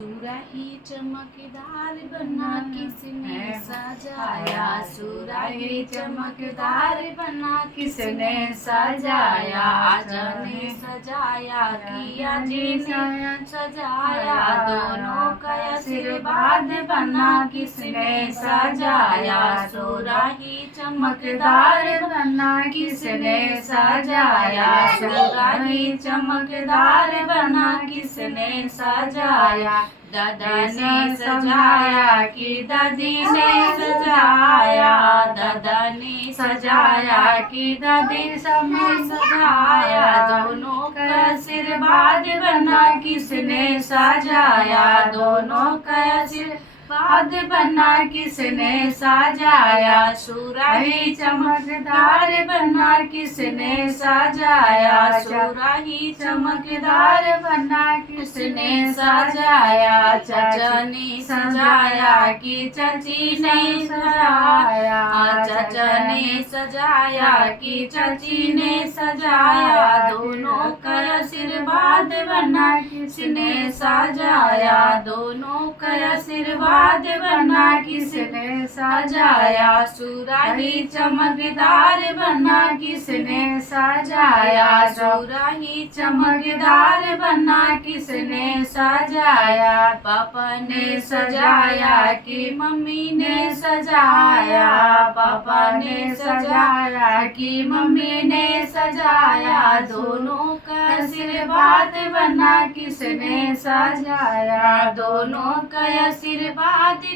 सुराही चमकदार बना किसने सजाया, सुराही चमकदार बना किसने सजाया, जाने सजाया किया जिसने सजाया, दोनों का आशीर्वाद बना किसने सजाया, सुराही चमकदार बना किसने सजाया, सुराही चमकदार बना किसने सजाया, दादा ने सजाया कि दादी ने सजाया, दादा ने सजाया कि दादी सबने सजाया, दोनों का आशीर्वाद बना किसने सजाया, दोनों का आशीर्वाद बना किसने सजाया, सुराही चमकदार बना किसने सजाया, सुराही चमकदार बना किसने सजाया, चाचा ने सजाया कि चाची ने सजाया, चाचा ने सजाया कि चाची ने सजाया, दोनों का आशीर्वाद बना किसने सजाया, दोनों का आशीर्वाद बना किसने सजाया, सुराही चमकदार बना किसने सजाया, सुराही चमकदार बना किसने सजाया, पापा ने सजाया कि मम्मी ने सजाया, पापा ने सजाया कि मम्मी ने सजाया, दोनों का आशीर्वाद बना किसने सजाया, दोनों का आशीर्वाद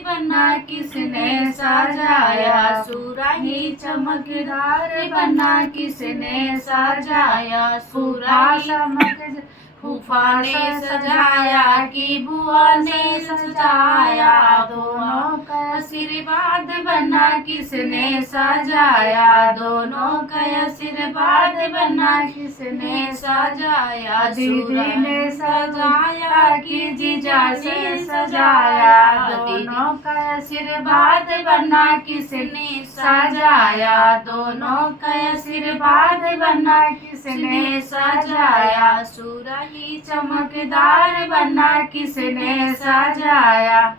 बना किसने सजाया, सुराही चमकदार बना किसने सजाया, सुराही फूफा ने सजाया कि बुआ ने सजाया, दोनों का आशीर्वाद बना किसने सजाया, दोनों का आशीर्वाद बना किसने सजाया, दीदी ने सजाया कि जीजा ने सजाया, दोनों का आशीर्वाद बना किसने सजाया, दोनों का आशीर्वाद बना किसने सजाया, सुराही चमकदार बना किसने सजाया।